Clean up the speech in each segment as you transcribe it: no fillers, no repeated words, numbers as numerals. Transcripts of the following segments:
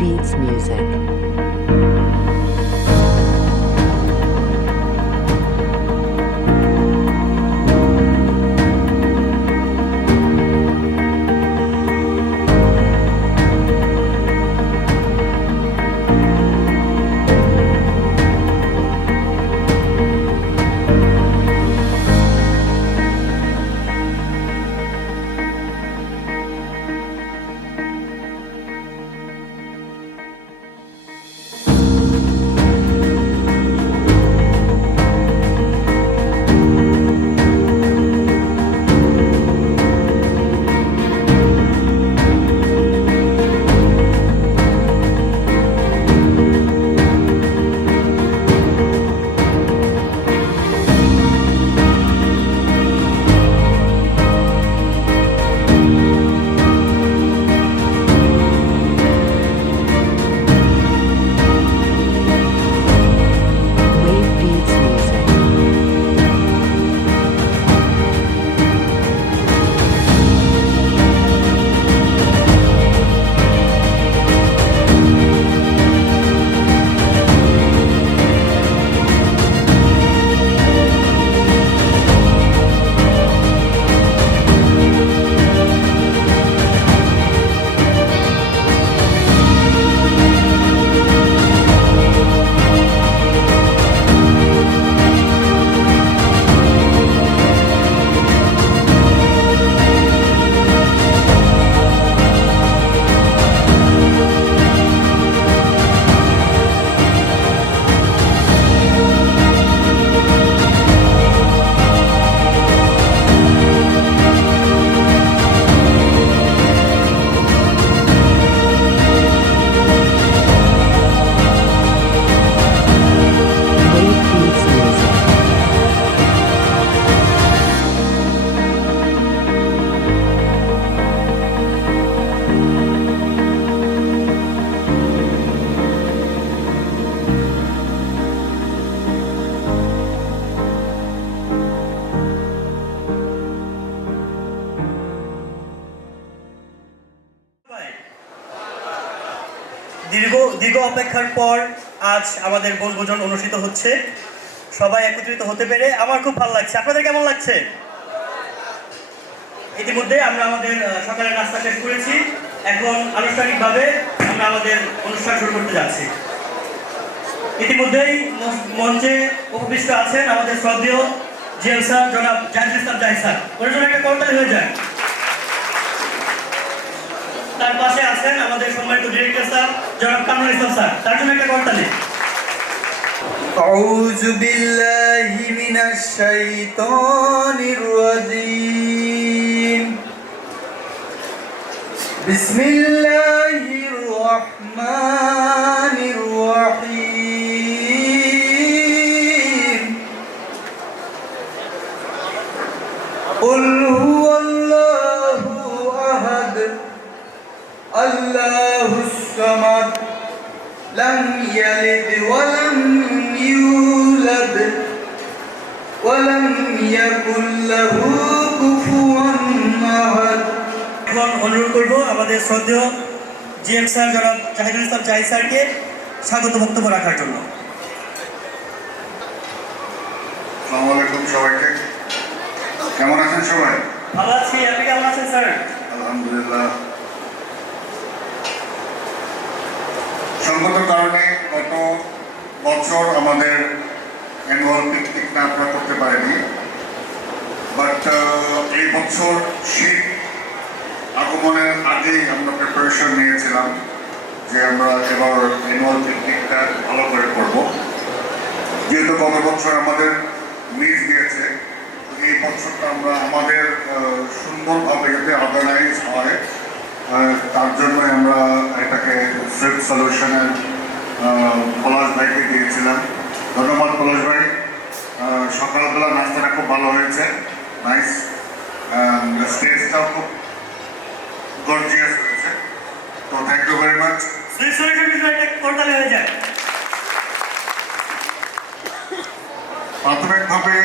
Beats Music. Wave Beats Music. Wave Beats Music. দীর্ঘ দীর্ঘ অপেক্ষার পর আজ আমাদের বনভোজন অনুষ্ঠিত হচ্ছে। সবাই একত্রিত হতে পেরে আমার খুব ভালো লাগছে। আপনাদের কেমন লাগছে? ইতিমধ্যে আমরা আমাদের সকালের নাস্তা শেষ করেছি। এখন আনুষ্ঠানিকভাবে আমরা আমাদের অনুষ্ঠান শুরু করতে যাচ্ছি। ইতিমধ্যেই মঞ্চে উপবিষ্ট আছেন আমাদের শ্রদ্ধেয় জিএম স্যার জনাব জাহিদুল ইসলাম জাহিদ স্যার। ওনার জন্য একটা করতালি হয়ে যায়। তার পাশে আছেন আমাদের সম্মানিত ডিরেক্টর স্যার জনাব কামরুল ইসলাম স্যার, তার জন্য একটা করতালি। أعوذ بالله من الشيطان الرجيم بسم الله الرحمن الرحيم قل هو الله أحد الله الصمد لم يلد ولم يولد ولم يكن له كفوا أحد। এখন অনুরোধ করবো আমাদের শ্রদ্ধেয় জিএম স্যার জনাব জাহিদুল ইসলাম জাহিদ স্যারকে স্বাগত বক্তব্য রাখার জন্য। আসসালামু আলাইকুম সবাইকে। কেমন আছেন সবাই? ভালো আছি, আপনি কেমন আছেন স্যার? আলহামদুলিল্লাহ। সঙ্গত কারণে গত বছর আমাদের অ্যানুয়াল পিকনিকটা আমরা করতে পারিনি, বাট এই বছর শীত আগমনের আগেই আমরা প্রিপারেশন নিয়েছিলাম যে আমরা এবার অ্যানুয়াল পিকনিকটা ভালো করে করব। যেহেতু গত বছর আমাদের মিস দিয়েছে, এই বছরটা আমরা আমাদের সুন্দরভাবে যাতে অর্গানাইজ হয় তার জন্যই আমরা এটাকে সুইফট সলিউশনের পলাশ ভাইকে দিয়েছিলাম। ধন্যবাদ পলাশ ভাই। সকালবেলা নাস্তাটা খুব ভালো হয়েছে, নাইস। স্টেজটাও খুব গর্জিয়াস হয়েছে, তো thank you very much. Swift সলিউশনের জন্য একটা করতালি হয়ে যায়। প্রাথমিকভাবে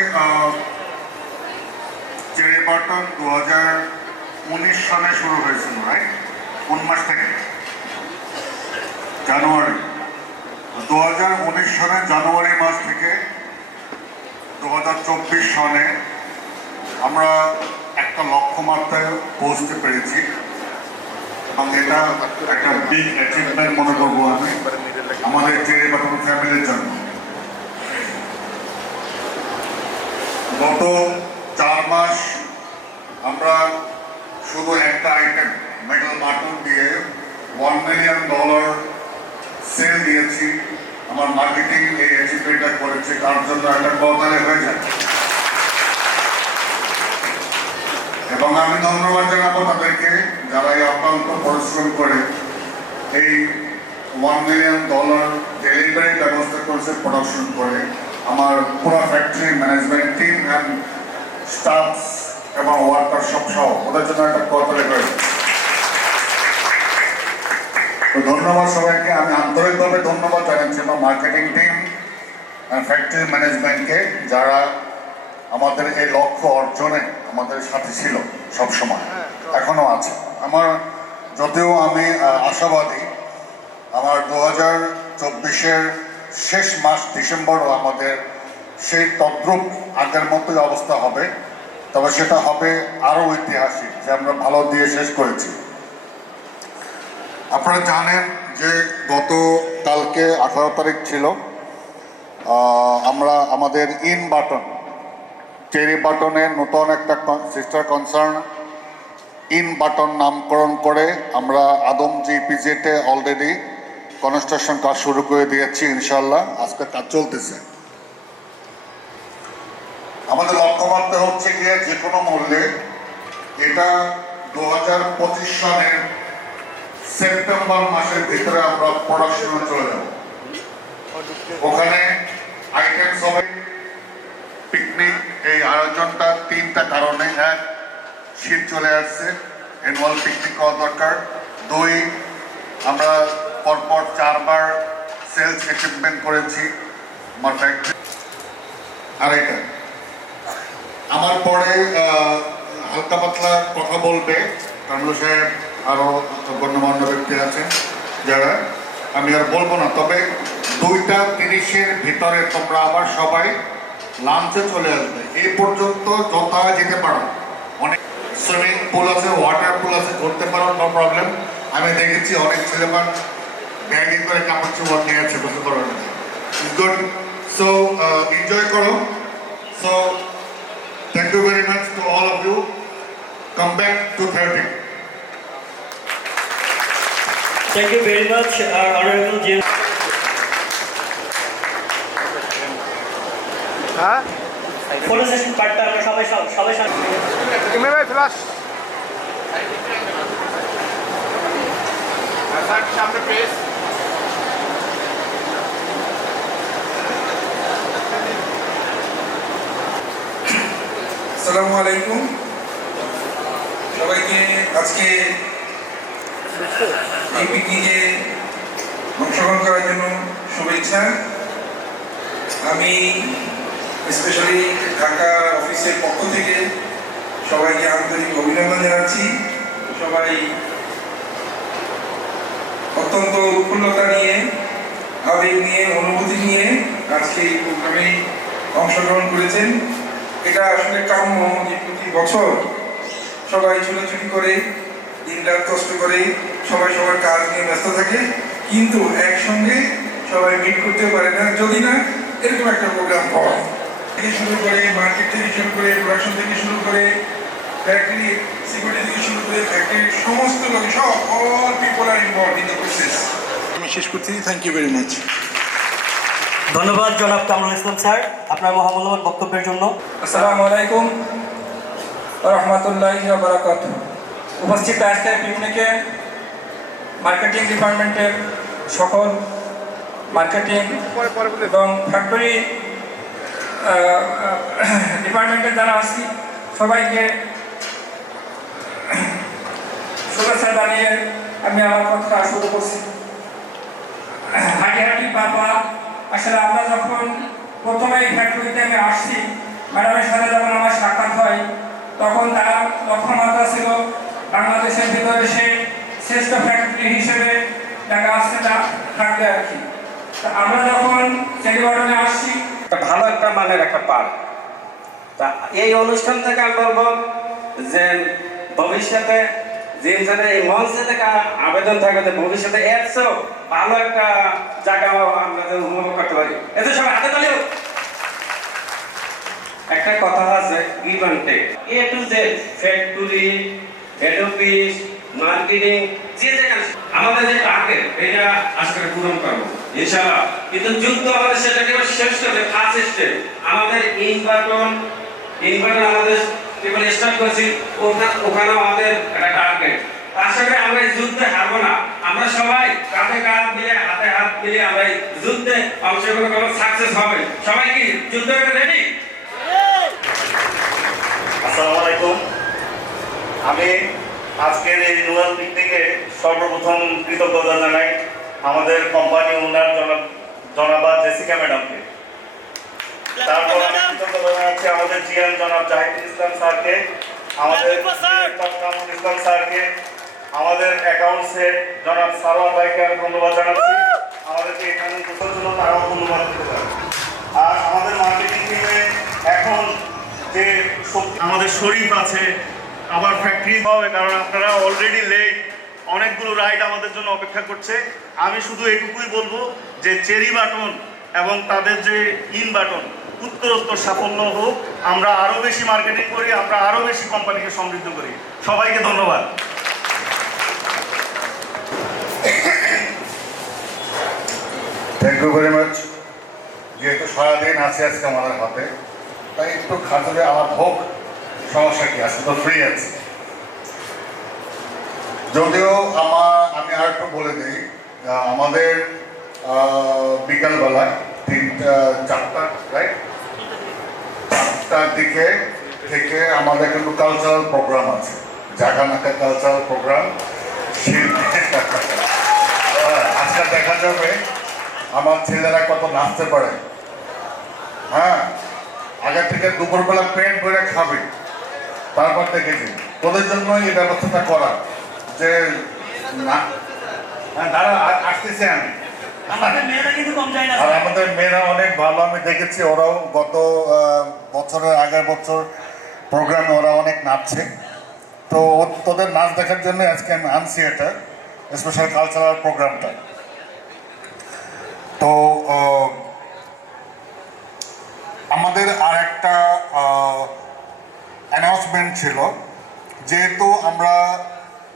চেরি বাটন 2019 সালে শুরু হয়েছিল, রাইট? কোন মাস থেকে? জানুয়ারি 2019 সালের জানুয়ারি মাস থেকে 2024 সালে আমরা একটা লক্ষ্যমাত্রায় পৌঁছতে পেরেছি এবং এটা একটা বিগ অ্যাচিভমেন্ট মনে করবো আমি আমাদের চেরি বাটন ফ্যামিলির জন্য। গত 4 মাস আমরা শুধু একটা আইটেম মেটাল বাটন দিয়ে $1 মিলিয়ন সেল দিয়েছি। আমার মার্কেটিং এই অ্যাচিভমেন্টটা করেছে, তার জন্য একটা করতালি হয়ে যায়। এবং আমি ধন্যবাদ জানাবো তাদেরকে যারা এই অক্লান্ত পরিশ্রম করে এই $1 মিলিয়ন ডেলিভারি ব্যবস্থা করেছে, প্রোডাকশন করে। আমার পুরো factory management team and staff এবং ওয়ার্কার সব সহ ওদের জন্য একটা করতালি হয়ে যায়। তো ধন্যবাদ সবাইকে। আমি আন্তরিকভাবে ধন্যবাদ জানাচ্ছি আমার মার্কেটিং টিম অ্যান্ড ফ্যাক্টরি ম্যানেজমেন্টকে, যারা আমাদের এই লক্ষ্য অর্জনে আমাদের সাথে ছিল সবসময়, এখনো আছে। আমার যদিও আমি আশাবাদী আমার 2024-এর শেষ মাস ডিসেম্বরও আমাদের সেই তদ্রূপ আগের মতোই অবস্থা হবে, তবে সেটা হবে আরও ঐতিহাসিক, যে আমরা ভালো দিয়ে শেষ করেছি। আপনারা জানেন যে গত কালকে 18 তারিখ ছিল, আমরা আমাদের ইন বাটন চেরি বাটনের নতুন একটা সিস্টার কনসার্ন ইন বাটন নামকরণ করে আমরা আদমজি পিজেটে অলরেডি কনস্ট্রাকশন কাজ শুরু করে দিয়েছি। ইনশাল্লাহ আজকে কাজ চলতেছে। আমাদের লক্ষ্যমাত্রা হচ্ছে গিয়ে যে কোনো মূল্যে এটা 2025 সালের সেপ্টেম্বর মাসের ভিতরে আমরা প্রোডাকশনে চলে যাব। ওখানে আইটেমস হবে পিকনিক। এই আয়োজনটা 3টা কারণে: 1, শীত চলে আসছে, অ্যানুয়াল পিকনিক করা দরকার। 2, আমরা পরপর 4 বার সেলস অ্যাচিভমেন্ট করেছি আমার ফ্যাক্টরি। আর এটা আমার পরে হালকা পাতলা কথা বলবে কামরু সাহেব, আরও গণ্যমান্য ব্যক্তি আছেন যারা, আমি আর বলবো না। তবে 2:30-এর ভিতরে তোমরা আবার সবাই লাঞ্চে চলে আসবে। এই পর্যন্ত যথা যেতে পারো। অনেক সুইমিং পুল আছে, ওয়াটার পুল আছে, ঘুরতে পারো, নো প্রবলেম। আমি দেখেছি অনেক ছেলেমান ব্যাগিং করে কাপড় চোপড় নিয়ে আছে, বুঝতে পারো না। গুড, সো এনজয় করো। So thank you very much to all of you. Come back to 30। Thank you very much honourable ji. হ্যাঁ ফটো সেশন পার্টটা আমরা সবাই তুমি ভাই ফ্লাশ সামনে প্রেস আসসালামু আলাইকুম সবাইকে। আজকে এই পিকনিকে অংশগ্রহণ করার জন্য শুভেচ্ছা। আমি স্পেশালি ঢাকা অফিসের পক্ষ থেকে সবাইকে আন্তরিক অভিনন্দন জানাচ্ছি। সবাই অত্যন্ত উৎফুল্লতা নিয়ে, আবেগ নিয়ে, অনুভূতি নিয়ে আজকে এই প্রোগ্রামে অংশগ্রহণ করেছেন। এটা আসলে কাম্য যে প্রতি বছর সবাই ছুটাছুটি করে, দিনরাত কষ্ট করে, সবাই সবার কাজ নিয়ে ব্যস্ত থাকে, কিন্তু একসঙ্গে সবাই মিট করতে পারে না যদি না এরকম একটা প্রোগ্রাম হয়। থেকে শুরু করে মার্কেট থেকে শুরু করে প্রোডাকশন থেকে শুরু করে ফ্যাক্টরি সিকিউরিটি থেকে শুরু করে ফ্যাক্টরির সমস্ত লোক, সব all people are involved in the process. আমি শেষ করছি। Thank you very much. ধন্যবাদ জনাব কামরুল ইসলাম স্যার আপনার মহামূল্যবান বক্তব্যের জন্য। আসসালামু আলাইকুম ওয়া রাহমাতুল্লাহি ওয়া বারাকাতুহু। উপস্থিত আজকের পিকনিকে মার্কেটিং ডিপার্টমেন্টের সকল মার্কেটিং এবং ফ্যাক্টরি ডিপার্টমেন্টের যারা আছি সবাইকে শুভেচ্ছা জানিয়ে আমি আমার কথা শুরু করছি। হাঁটি হাঁটি বাবা, আসলে আমরা যখন প্রথমে এই ফ্যাক্টরিতে আমি আসছি, ম্যাডামের সাথে যখন আমার সাক্ষাৎ হয়, তখন তার লক্ষ্যমাত্রা ছিল বাংলাদেশের ভিতরে সে শ্রেষ্ঠ ফ্যাক্টরি হিসেবে দেখা আসছে। থাকবে আর কি। তা আমরা যখন চেরি বাটনে আসছি ভালো একটা মানের একটা পার্ক, তা এই অনুষ্ঠান থেকে আমি বলবো যে ভবিষ্যতে জিমসের এই মঞ্চে থেকে আবেদন থাকবে যে ভবিষ্যতে এর চেয়েও ভালো একটা জায়গা আমরা উপভোগ করতে পারি। এতে সবাই হাতে তালি হোক। একটা কথা আছে give and take, A to Z, factory, head office, marketing, যে যেখানে আমাদের যে টার্গেট এটা আশা করে পূরণ করবো ইনশাআল্লাহ। কিন্তু যুদ্ধ আমাদের সেটাকে শেষ করে ফার্স্ট স্টেপ আমাদের ইনভার্টন আমাদের কেবল স্টার্ট করছি, ওখানে আমাদের একটা টার্গেট। আশা করি আমরা এই যুদ্ধে হারবো না, আমরা সবাই কাঁধে কাঁধ মিলে হাতে হাত মিলিয়ে আমরা এই যুদ্ধে অংশগ্রহণ করবো, সাকসেস হবে। সবাই কি যুদ্ধ রেডি? আসসালামু আলাইকুম। আমি আজকের এই নুয়াল পিকনিকে সর্বপ্রথম কৃতজ্ঞতা জানাই আমাদের কোম্পানি ওনার জনাবা জেসিকা ম্যাডামকে। তারপর আমি কৃতজ্ঞতা জানাচ্ছি আমাদের জিএম জনাব জাহিদুল ইসলাম স্যারকে, আমাদের কামরুল ইসলাম স্যারকে, আমাদের অ্যাকাউন্টসে জনাব সারোয়ার ভাইকে আমি ধন্যবাদ জানাচ্ছি। আমাদেরকে এখানে উপস্থিত জন্য তারাও ধন্যবাদ দিতে পারে। আর আমাদের মার্কেটিং টিমে এখন যে আমাদের শরীফ আছে, আবার ফ্যাক্টরি হবে, কারণ আপনারা অলরেডি লেট, অনেকগুলো রাইড আমাদের জন্য অপেক্ষা করছে। আমি শুধু এটুকুই বলবো যে চেরি বাটন এবং তাদের যে ইন বাটন উত্তরোত্তর সাফল্য হোক, আমরা আরও বেশি মার্কেটিং করি, আমরা আরও বেশি কোম্পানিকে সমৃদ্ধ করি। সবাইকে ধন্যবাদ। Thank you very much. যেহেতু সারাদিন আছে আজকে আমাদের হাতে, তাই একটু খাতুরে আমার হোক, সমস্যা কি, আজকে তো ফ্রি আছে। যদিও আমি আর একটু বলে দিই, আমাদের বিকালবেলা 4টার দিকে থেকে আমাদের কিন্তু কালচারাল প্রোগ্রাম আছে, জাগানাকা কালচারাল প্রোগ্রাম। আজকে দেখা যাবে আমার ছেলেরা কত নাচতে পারে। হ্যাঁ, আগে থেকে দুপুরবেলা পেট ভরে খাবে, তারপর দেখেছি তোদের জন্য এই ব্যবস্থাটা করা যে না। হ্যাঁ, দাঁড়া, আসতেছি আমি। আমাদের মেয়েরা কিন্তু কম যায় না। আর আমাদের মেয়েরা অনেক ভালো, আমি দেখেছি ওরাও গত বছরের আগের বছর প্রোগ্রামে ওরা অনেক নাচছে। তো তোদের নাচ দেখার জন্য আজকে আমি আনছি এটা স্পেশাল কালচারাল প্রোগ্রামটা। তো আমাদের আর একটা অ্যানাউন্সমেন্ট ছিল, যেহেতু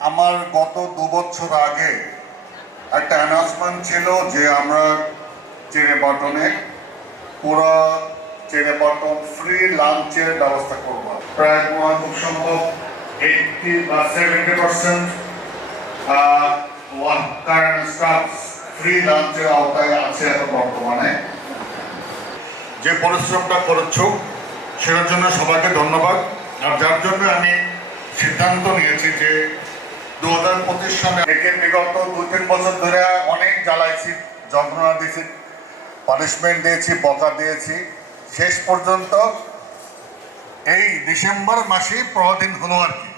আমার গত 2 বছর আগে একটা অ্যানাউন্সমেন্ট ছিল যে আমরা চেরে বাটনে পুরো চেরে বাটন ফ্রি লাঞ্চের ব্যবস্থা করব। প্রায় খুব সম্ভব 80 বা 70% ওয়ার্কার অ্যান্ড স্টাফ ফ্রি লাঞ্চের আওতায় আছে এখন বর্তমানে। যে পরিশ্রমটা করেছো সেটার জন্য সবাইকে ধন্যবাদ। আর যার জন্য আমি সিদ্ধান্ত নিয়েছি যে 2025 সালে থেকে বিগত 2-3 বছর ধরে অনেক জ্বালাইছি, যন্ত্রণা দিয়েছি, পানিশমেন্ট দিয়েছি, বকা দিয়েছি, শেষ পর্যন্ত এই ডিসেম্বর মাসেই পরদিন হলো আর কি।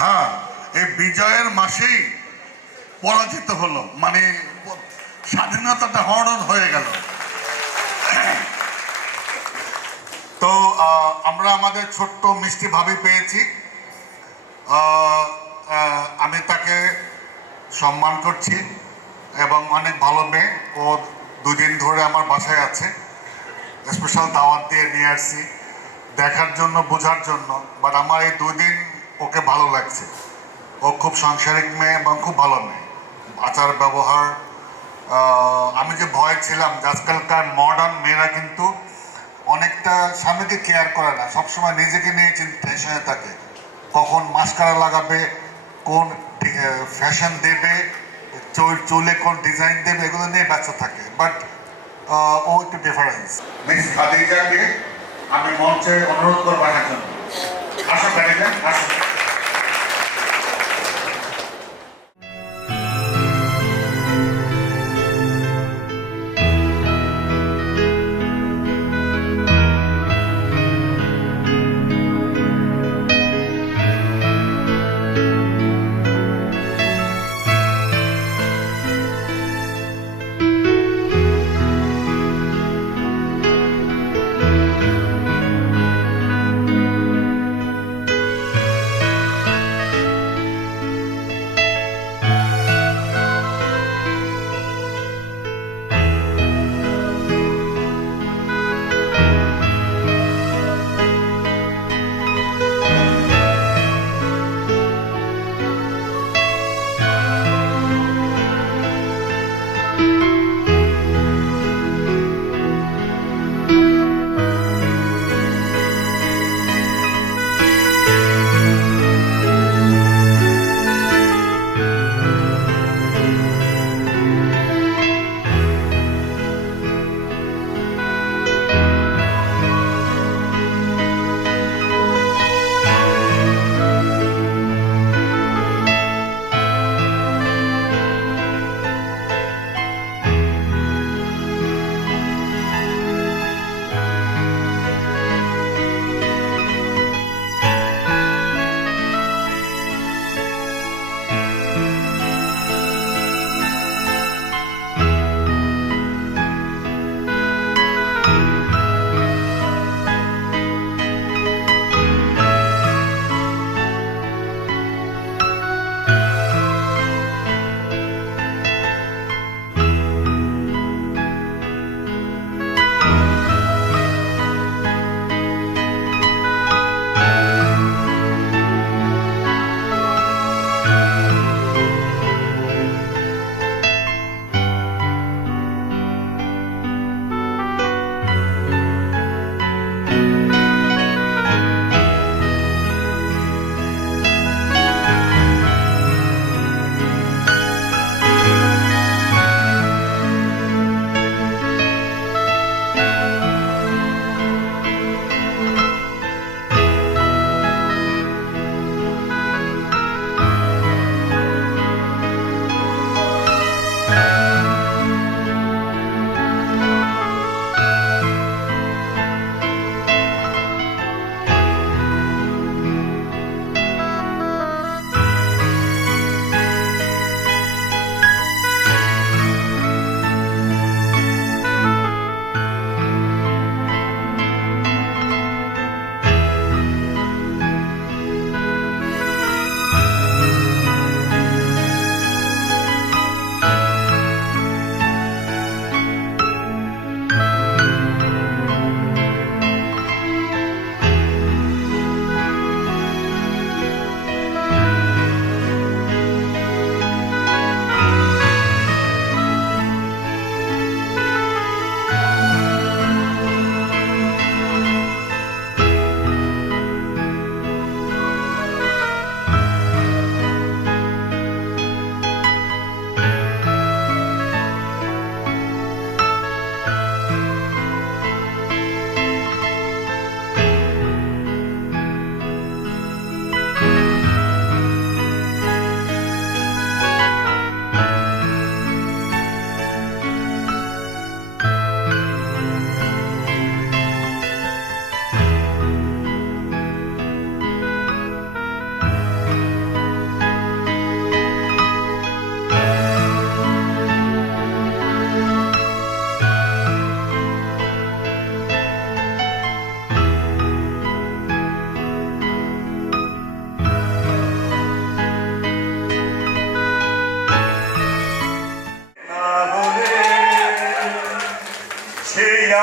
হ্যাঁ, এই বিজয়ের মাসেই পরাজিত হলো, মানে স্বাধীনতাটা হরণ হয়ে গেল। তো আমরা আমাদের ছোট্ট মিষ্টি ভাবি পেয়েছি, আমি তাকে সম্মান করছি এবং অনেক ভালো মেয়ে। ও 2 দিন ধরে আমার বাসায় আছে, স্পেশাল দাওয়াত দিয়ে নিয়ে আসছি দেখার জন্য, বোঝার জন্য। বাট আমার এই 2 দিন ওকে ভালো লাগছে। ও খুব সাংসারিক মেয়ে এবং খুব ভালো মেয়ে, আচার ব্যবহার। আমি যে ভয় ছিলাম যে আজকালকার মডার্ন মেয়েরা কিন্তু অনেকটা স্বামীকে কেয়ার করে না, সবসময় নিজেকে নিয়ে টেনশনে থাকে, কখন মাস্কারা লাগাবে, কোন ফ্যাশন দেবে, চুলে কোন ডিজাইন দেবে, এগুলো নিয়ে ব্যস্ত থাকে। বাট ও একটু ডিফারেন্স। মিস খাদিজাকে আমি মঞ্চে অনুরোধ করবো আসার জন্য। আসো খাদিজা, আসো।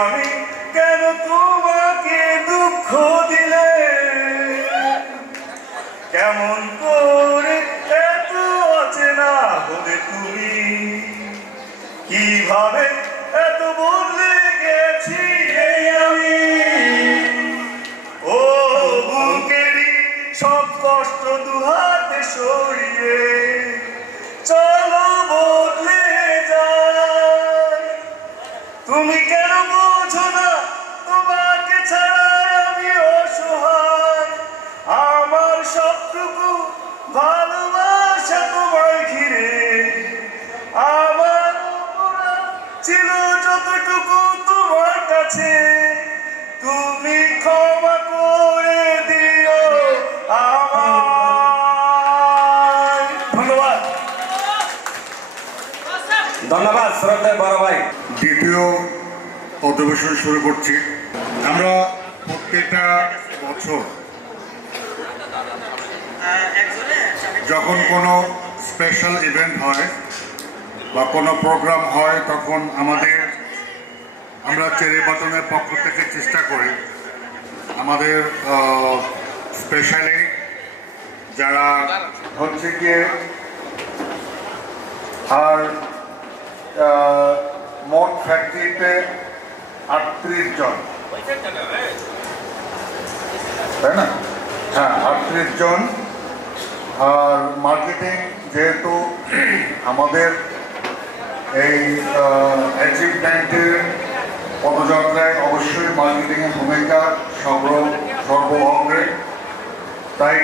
আমি কেন তোমাকে দুঃখ দিলে, কেমন করে এত অচেনা হলে তুমি, কিভাবে এত বদলে গেছি এই আমি। ও বুকেরই সব কষ্ট দুহাতে সরিয়ে চলো বদলে যায়। তুমি কেন বোঝো না তোমাকে ছাড়া আমি অসহায়, আমার সবটুকু ভালোবাসা তোমায় ঘিরে, আমার অপরাধ ছিল যতটুকু তোমার কাছে, তুমি ক্ষমা করে দিও আমায়। ধন্যবাদ। ধন্যবাদ শ্রদ্ধেয় বড় ভাই। দ্বিতীয় অধিবেশন শুরু করছি। আমরা প্রত্যেকটা বছর যখন কোনো স্পেশাল ইভেন্ট হয় বা কোনো প্রোগ্রাম হয়, তখন আমরা চেরি বাটনের পক্ষ থেকে চেষ্টা করি আমাদের স্পেশালি যারা হচ্ছে গিয়ে আর মোট ফ্যাক্টরিতে 38 জন, তাই না? হ্যাঁ, 38 জন। আর মার্কেটিং, যেহেতু আমাদের এই অ্যাচিভমেন্টের পদযাত্রায় অবশ্যই মার্কেটিংয়ের ভূমিকা সর্বভঙ্গে, তাই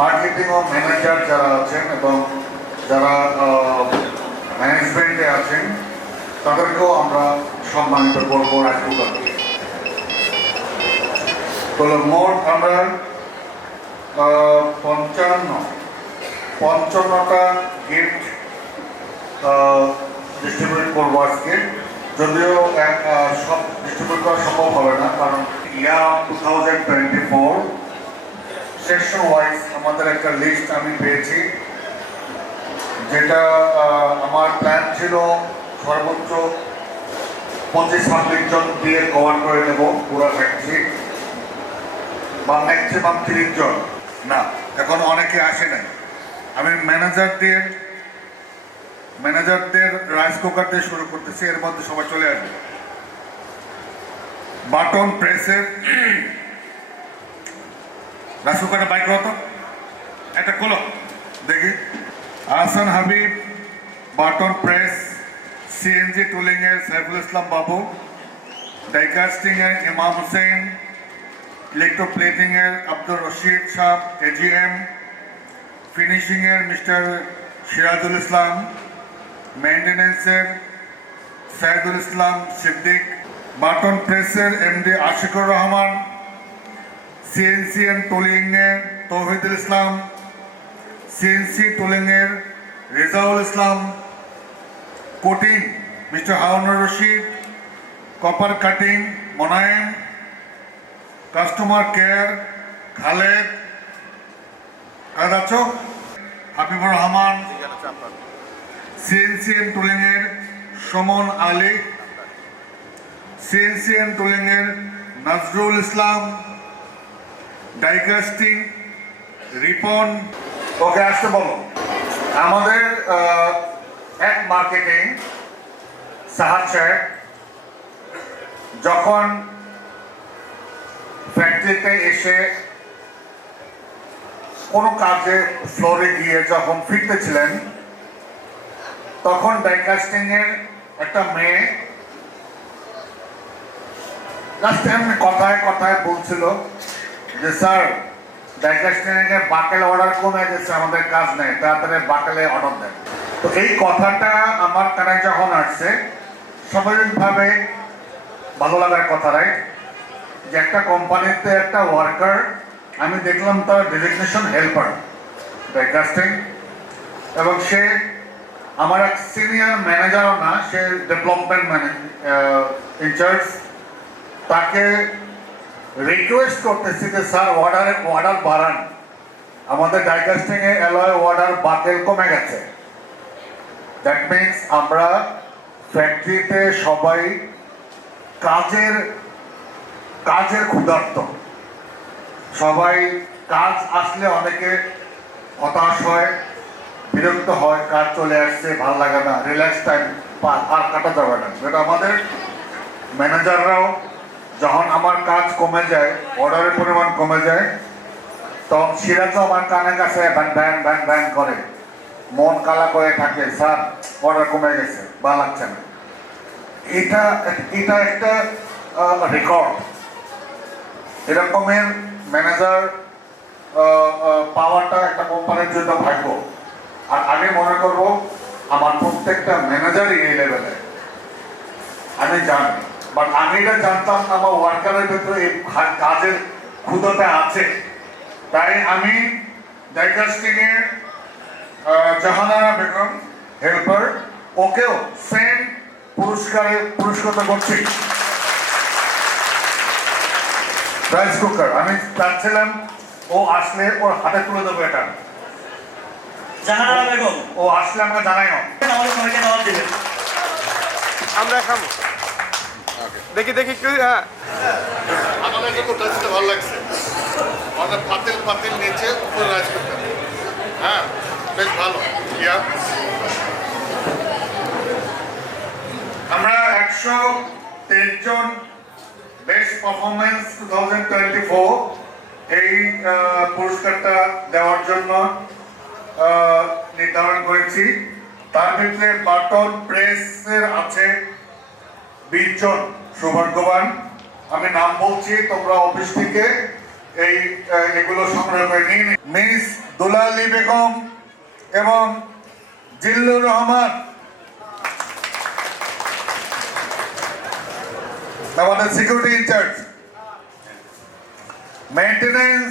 মার্কেটিং ও ম্যানেজার যারা আছেন এবং যারা ম্যানেজমেন্টে আছেন তাদেরকেও আমরা সম্মানিত করবো রাজপুতাকে। তো মোট আমরা 55টা গিফট ডিস্ট্রিবিউট করবো আজকে, যদিও সব ডিস্ট্রিবিউট করা সম্ভব হবে না, কারণ ইয়ার 2024 সেকশন ওয়াইজ আমাদের একটা লিস্ট আমি পেয়েছি, যেটা আমার প্ল্যান ছিল সর্বোচ্চ 25-26 জন দিয়ে কভার করে নেব পুরো ফ্যাক্টরি, বা ম্যাক্সিমাম 30 জন। না, এখন অনেকে আসে নাই। আমি ম্যানেজারদের রাইস কুকার দিয়ে শুরু করতেছি, এর মধ্যে সবাই চলে আসবে। বাটন প্রেসের রাইস কুকারটা বাইক হতো একটা খোলো দেখি। Ahsan Habib, button press. CNG tooling এর সাইফুল ইসলাম বাবু, ডাইকাস্টিং এর ইমাম হোসেন, ইলেকট্রোপ্লেটিং এর আব্দুর রশিদ সাহ এজিএম, ফিনিশিং এর মিস্টার সিরাজুল ইসলাম, মেইনটেনেন্সের সাইদুল ইসলাম সিদ্দিক, বাটন প্রেসের MD Ashikur Rahman, CNC and tooling এর তৌহিদুল ইসলাম, সিএনসি টুলিং এর Rezaul Islam, coating mister Harunur Rashid, copper cutting Monayem, customer care Khaled, আর আছো Habibur Rahman, CNC and tooling এর Sumon Ali, CNC and tooling এর নজরুল ইসলাম, ডাইকাস্টিং রিপন। ওকে আসতে বলো। আমাদের এক মার্কেটিং সাহাদ সাহেব যখন ফ্যাক্টরিতে এসে কোনো কাজে ফ্লোরে গিয়ে যখন ফিরতেছিলেন, তখন ডাইকাস্টিং এর একটা মেয়ে লাস্ট টাইম কথায় কথায় বলছিল যে স্যার ডাইকাস্টিং এর বাকেল অর্ডার কমে গেছে, আমাদের কাজ নেই, তাড়াতাড়ি বাকেলে অর্ডার দেন। তো এই কথাটা আমার কানে যখন আসছে, স্বাভাবিকভাবে ভালো লাগার কথা, রাইট? যে একটা কোম্পানিতে একটা ওয়ার্কার, আমি দেখলাম তার ডেজিগনেশন হেল্পার ডাইকাস্টিং, এবং সে আমার এক সিনিয়র ম্যানেজারও না, সে ডেভেলপমেন্ট ইনচার্জ। তাকে রিকোয়েস্ট করতেছি যে স্যার অর্ডার বাড়ান, আমাদের ডাইকাস্টিং এ অ্যালয় অর্ডার বাতিল কমে গেছে। দ্যাট মিনস আমরা ফ্যাক্টরিতে সবাই কাজের কাজের ক্ষুধার্ত। সবাই কাজ আসলে অনেকে হতাশ হয়, বিরক্ত হয়, কাজ চলে আসছে ভালো লাগে না, রিল্যাক্স টাইম আর কাটা যাবে না। যেটা আমাদের ম্যানেজাররাও যখন আমার কাজ কমে যায়, অর্ডারের পরিমাণ কমে যায়, তখন সিরাজও আমার কানে কাছে ভ্যান ভ্যান ভ্যান ভ্যান করে, মন কালা করে থাকে, স্যার অর্ডার কমে গেছে, ভালো লাগছে না। এটা এটা একটা রেকর্ড। এরকমের ম্যানেজার পাওয়াটা একটা কোম্পানির জন্য ভাগ্য। আর আমি মনে করব আমার প্রত্যেকটা ম্যানেজারই এই লেভেলে, আমি জানি। বাট আমি এটা জানতাম না আমার ওয়ার্কারের ভেতরে এই কাজের ক্ষুধাটা আছে। তাই আমি ডাইকাস্টিং এর জাহানারা বেগম হেল্পার, ওকেও সেম পুরস্কারে পুরস্কৃত করছি। রাইস কুকার আমি চাচ্ছিলাম ও আসলে ওর হাতে তুলে দেবো এটা। জাহানারা বেগম, ও আসলে আমাকে জানাইও। আমাদের সবাইকে দাওয়াত দিবেন। আমরা খাবো দেখি দেখি কি হ্যাঁ আমার কাছে তো টেস্টটা ভালো লাগছে। আমাদের পাতিল পাতিল নিচে উপরে রাইস করতে, হ্যাঁ বেশ ভালো। ইয়া আমরা 123 জন বেস্ট পারফরমেন্স 2024 এই পুরস্কারটা দেওয়ার জন্য নির্ধারণ করেছি। তার ভিতরে বাটন প্রেসের আছে 20 জন সৌভাগ্যবান। আমি নাম বলছি, তোমরা অফিস থেকে এগুলো সংগ্রহ করে নিন। মিস দুলালী বেগম এবং জিল্লুর রহমান, আমাদের সিকিউরিটি ইনচার্জ। মেইনটেনেন্স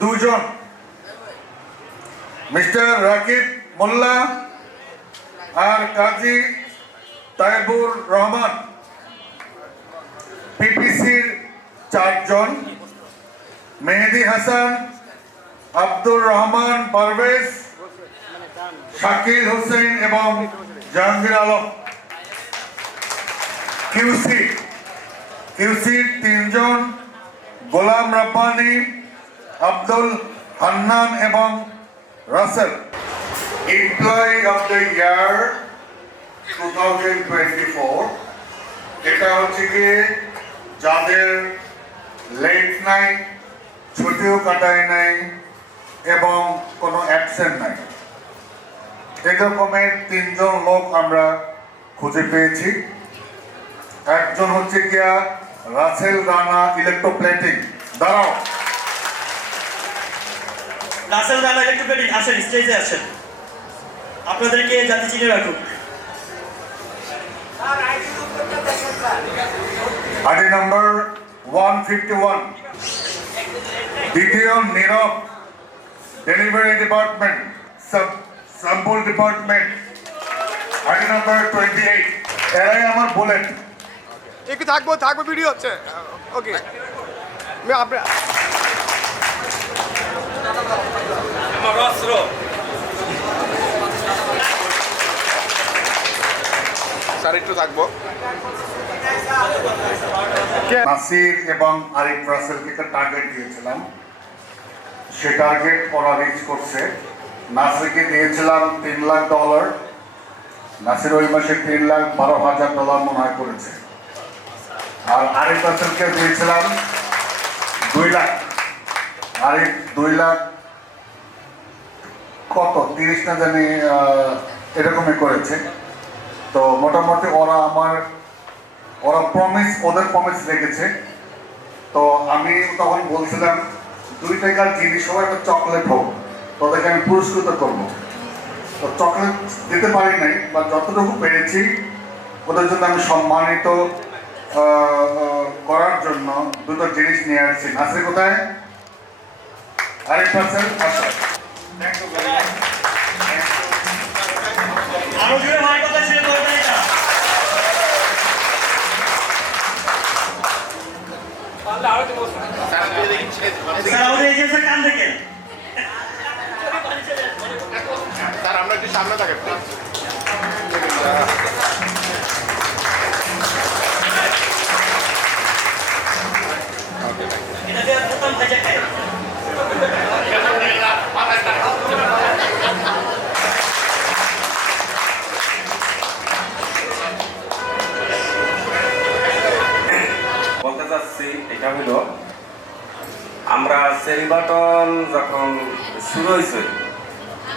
2 জন, মিস্টার রাকিব মোল্লা আর কাজী তাইবুর রহমান। পিপিসির 4 জন, মেহেদি হাসান, আব্দুর রহমান পারভেজ, শাকিল হোসেন এবং জাহাঙ্গীর আলম। কিউসির 3 জন, গোলাম রাব্বানি, আব্দুল হান্নান এবং Rasel. Employee of the year 2024, এটা হচ্ছে গিয়ে যাদের লেট নাই, ছুটিও কাটায় নাই এবং কোনো অ্যাবসেন্ট নাই, এরকমের 3 জন লোক আমরা খুঁজে পেয়েছি। একজন হচ্ছে গিয়া রাসেল রানা ইলেকট্রোপ্লেটিং। দাঁড়াও, রাসেল রানা ইলেকট্রোপ্লেটিং, আসেন স্টেজে আসেন, আপনাদেরকে জাতি চিনে রাখুন। ID number 151। দ্বিতীয় Nirob, delivery department, sample department, ID number 28। এরাই আমার বুলেট। একটু থাকবো থাকবো ভিডিও হচ্ছে ওকে আপনার আমার অস্ত্র স্যার একটু থাকবো। নাসির এবং আরিফ রাসেলকে একটা টার্গেট দিয়েছিলাম, সে টার্গেট ওরা রিচ করছে। নাসিরকে দিয়েছিলাম $3 লাখ, নাসির ওই মাসে $3,12,000 মনে হয় করেছে। আর আরিফ রাসেলকে দিয়েছিলাম 2 লাখ। আরিফ 2 লাখ কত 30 না জানি এরকমই করেছে। তো মোটামুটি ওরা ওদের প্রমিস রেখেছে। তো আমি তখন বলছিলাম 2 টাকার জিনিস হোক, একটা চকলেট হোক, তোদেরকে আমি পুরস্কৃত করবো। তো চকলেট দিতে পারি নাই, বা যতটুকু পেরেছি ওদের জন্য আমি সম্মানিত করার জন্য 2টো জিনিস নিয়ে আসছি। নাসির কোথায়? আরিফ রাসেল, আচ্ছা থ্যাংক ইউ ভেরি মাচ। আরো জোরে ভাই কথা ছিল বলতে এটা। স্যার আমাদের এজেন্সির কান দেখেন। স্যার আমরা একটু সামনে থাকেন। মাথায় চেপে। বলতে চাচ্ছি এটা হলো আমরা চেরি বাটন যখন শুরু হয়েছে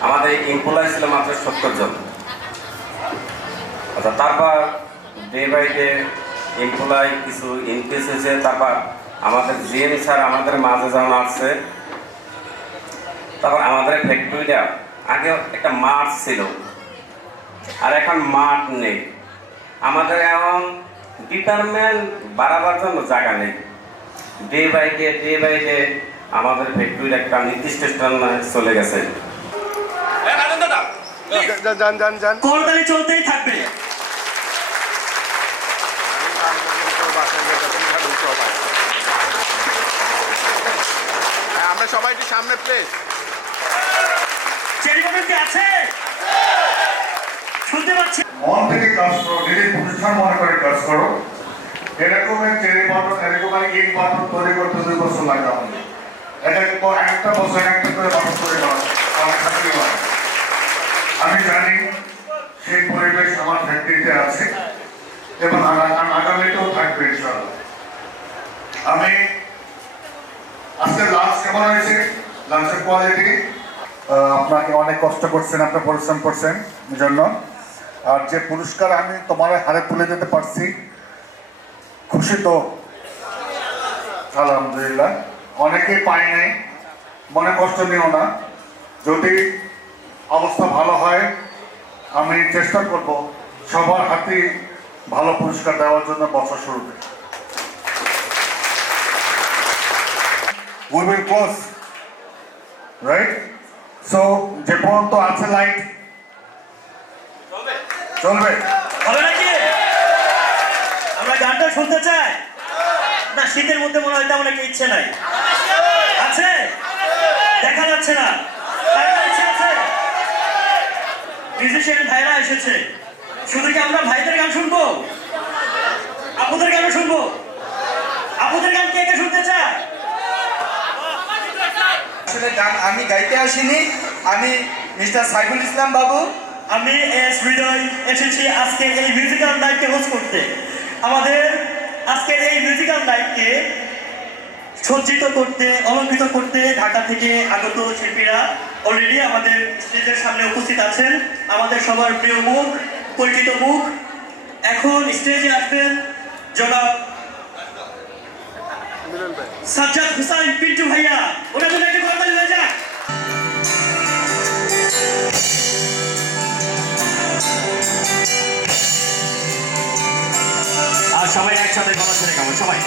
আমাদের এমপ্লয় ছিল মাত্র 70 জন। আচ্ছা, তারপর ডে বাই ডে এমপ্লয় কিছু ইনক্রিজ হয়েছে। তারপর আমাদের জিএম স্যার আমাদের মাঝে যখন আসছে, তারপর আমাদের ফ্যাক্টরিটা আগে একটা মাঠ ছিল আর এখন মাঠ নেই। আমাদের এখন ডিপার্টমেন্ট বাড়াবার জন্য জায়গা নেই। ডে বাই ডে আমাদের ফ্যাক্টরির একটা নির্দিষ্ট স্থানে চলে গেছে। যান যান যান করতালি চলতেই থাকবে। আমরা সবাই একটু সামনে প্লেস। চেরি বাটন কি আছে? শুনতে পাচ্ছি? মন থেকে কাজ করো, নিজের প্রতিষ্ঠান মনে করে কাজ করো। এরকমের চেরি বাটন, এরকম ইট বাটন তৈরি করতে 2 বছর লাগে আমাদের। একটা বছর একটা করে বাটন তৈরি করা আমার চাকরি হয়। আমি জানি সেই পরিবেশ আমার ফ্যাক্টরিতে আছে এবং আগামীতেও থাকবে ইনশাআল্লাহ। আমি আজকে লাঞ্চ কেমন হয়েছে, লাঞ্চের কোয়ালিটি? আপনাকে অনেক কষ্ট করছেন, আপনি পরিশ্রম করছেন জন্য। আর যে পুরস্কার আমি তোমার হাতে তুলে দিতে পারছি, খুশি তো? আলহামদুলিল্লাহ। অনেকেই পাই নাই, মনে কষ্ট নিও না। যদি অবস্থা ভালো হয় আমি চেষ্টা করব সবার হাতে ভালো পুরস্কার দেওয়ার জন্য বছর শুরুতে। We will close, right? So যে পর্যন্ত আছে লাইট চলবে। হবে নাকি? আমরা গানটা শুনতে চাই না? শীতের মধ্যে মনে হয় তেমন একটা ইচ্ছে নাই। আছে? দেখা যাচ্ছে না। কার কার ইচ্ছে আছে? মিউজিশিয়ান ভাইরা এসেছে। শুধু কি আমরা ভাইদের গান শুনবো? আপুদের গান শুনবো? আপুদের গান কে কে শুনতে চায়? আসলে গান আমি গাইতে আসিনি, আমি মিস্টার সাইফুল ইসলাম বাবু, আমি এস হৃদয় এসেছি আজকে এই মিউজিক্যাল নাইটকে হোস্ট করতে। আমাদের আজকের এই মিউজিক্যাল নাইটকে সজ্জিত করতে, অলঙ্কৃত করতে ঢাকা থেকে আগত শিল্পীরা অলরেডি আমাদের স্টেজের সামনে উপস্থিত আছেন। আমাদের সবার প্রিয় মুখ, পরিচিত মুখ। এখন স্টেজে আসবেন জনাব সাজ্জাদ হুসাইন পিন্টু ভাইয়া। ওনার জন্য একটু করতালি হয়ে যাক। আর সবাই একসাথে গলা ছেড়ে কেমন সবাই।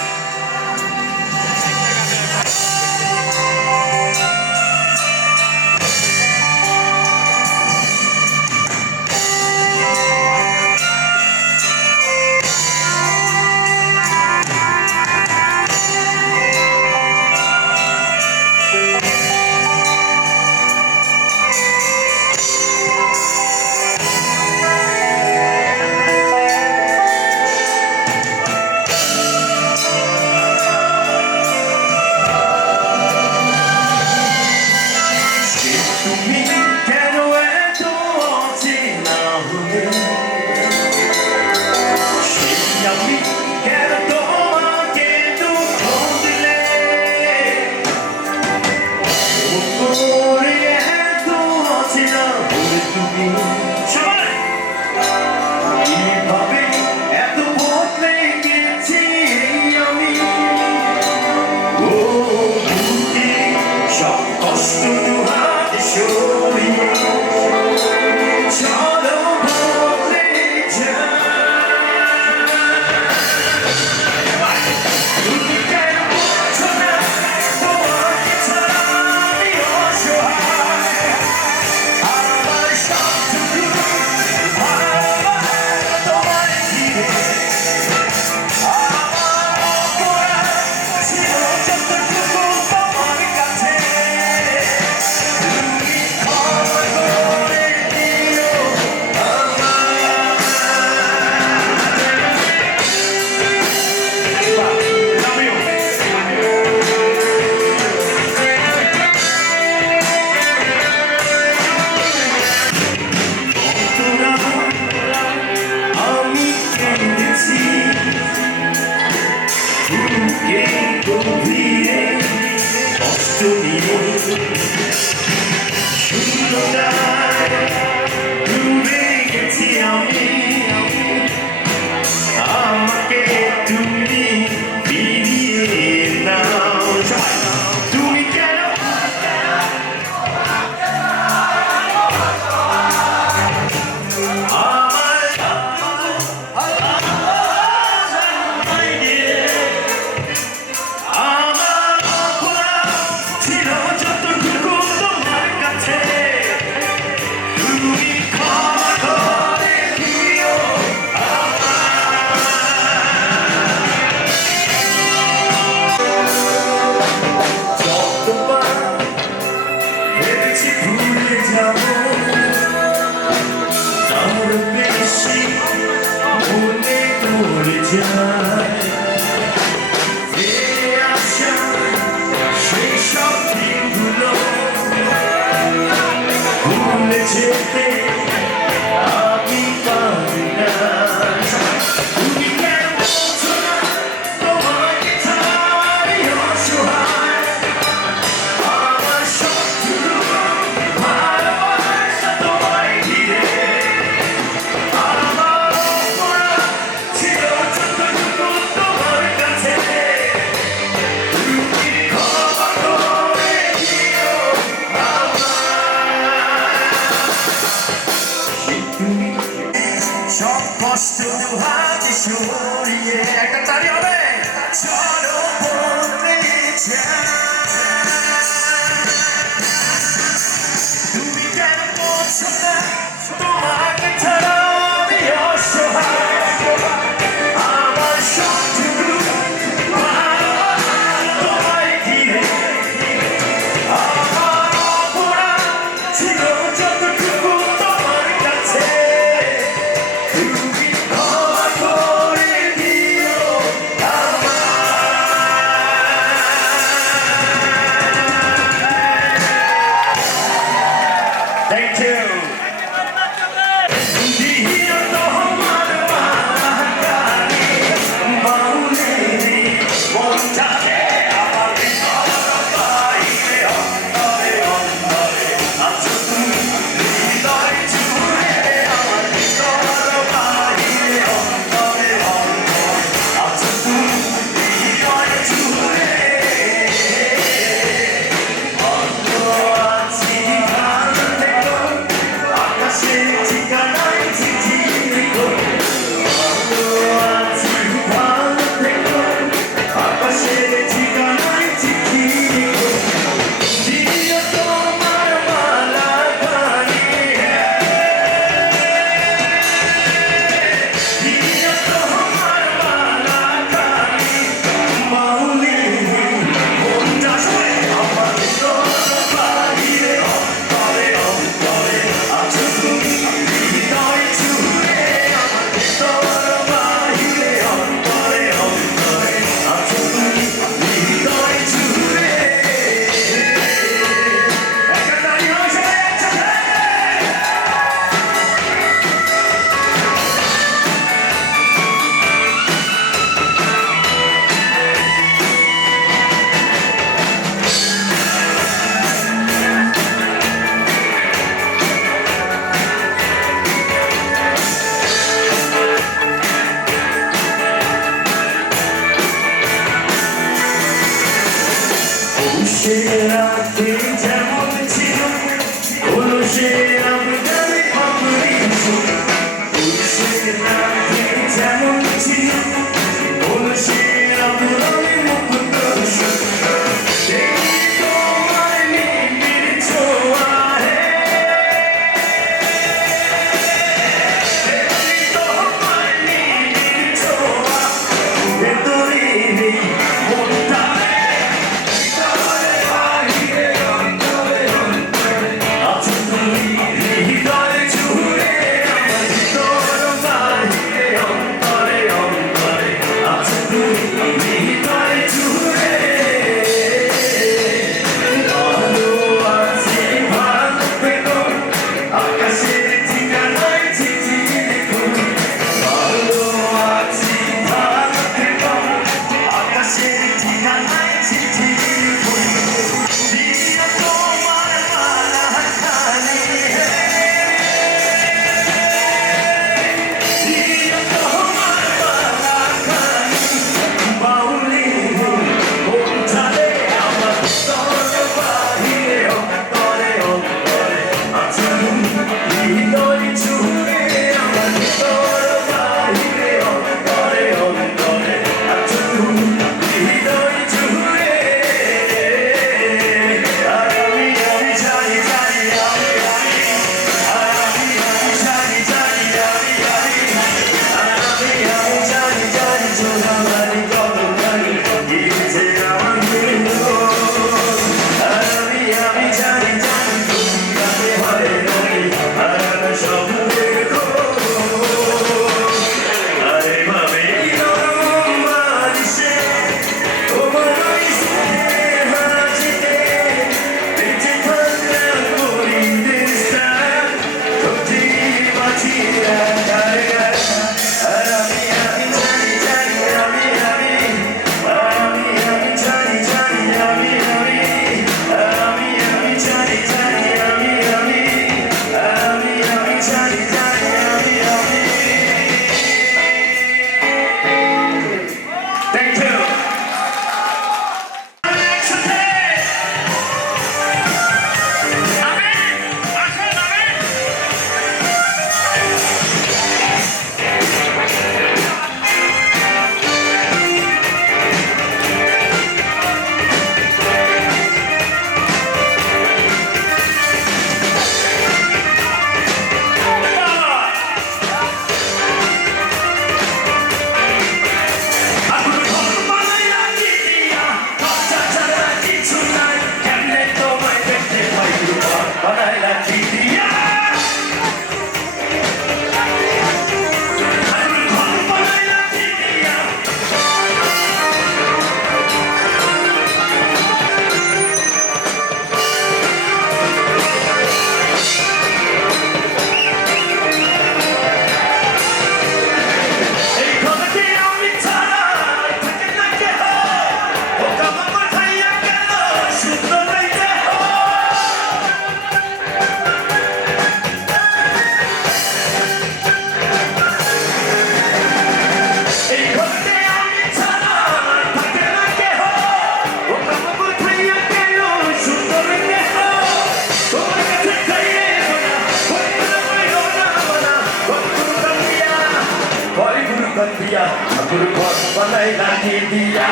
জীবন দিয়া ঠাকুর ঘর বানাই লাঠি দিয়া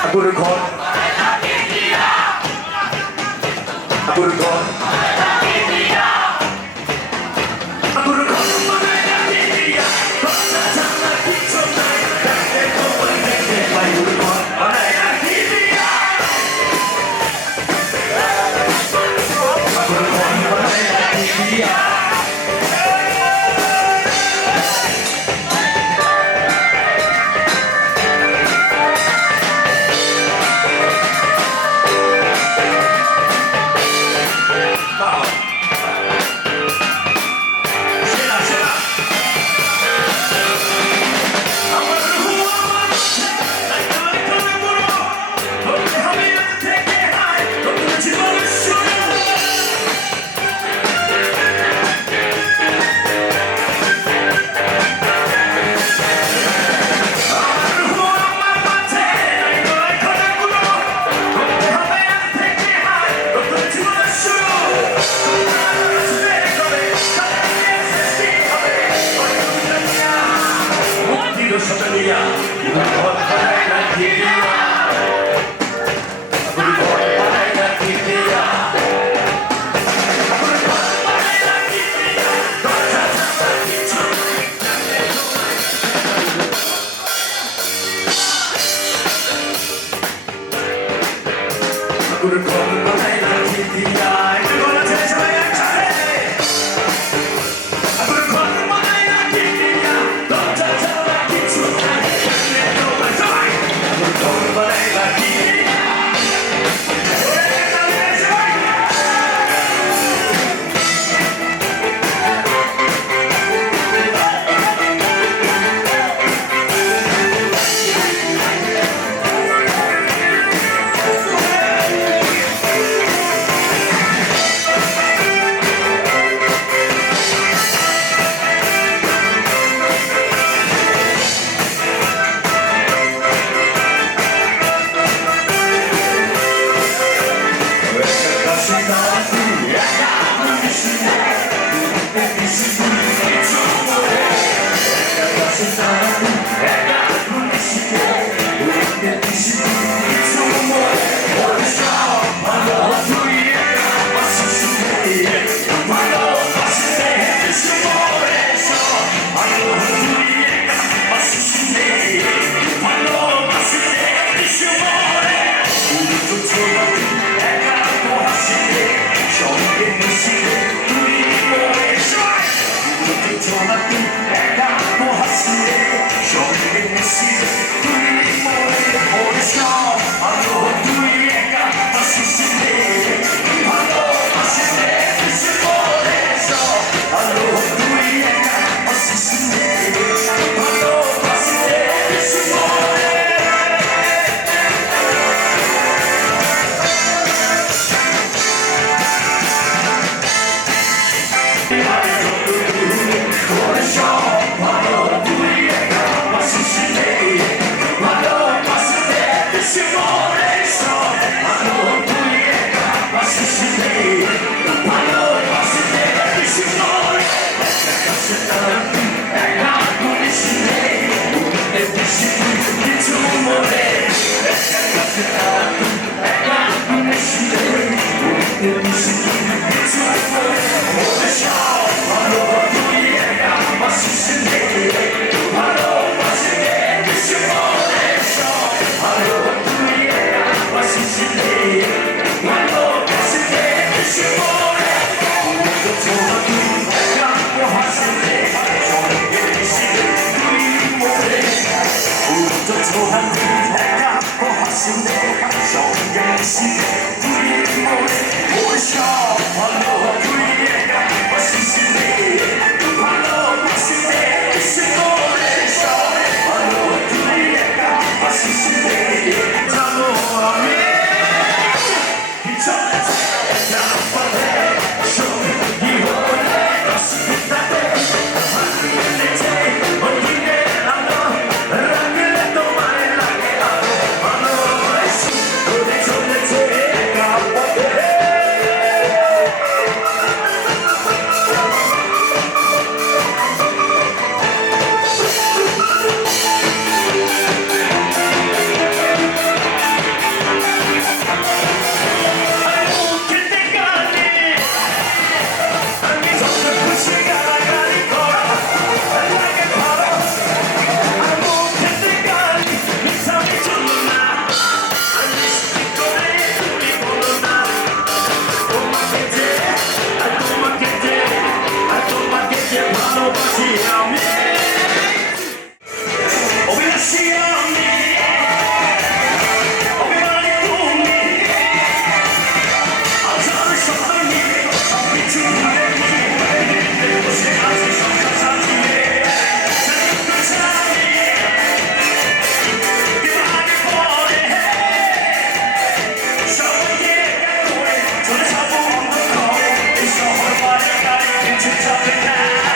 ঠাকুর ঘর ঠাকুর ঘর ঠাকুর ঘর বানাই লাঠি দিয়া বাচ্চা জানা কিছু নাই দেখতে তোমার দেখতে পাই ঠাকুর ঘর বানাই লাঠি দিয়া ঠাকুর ঘর বানাই লাঠি দিয়া of the night.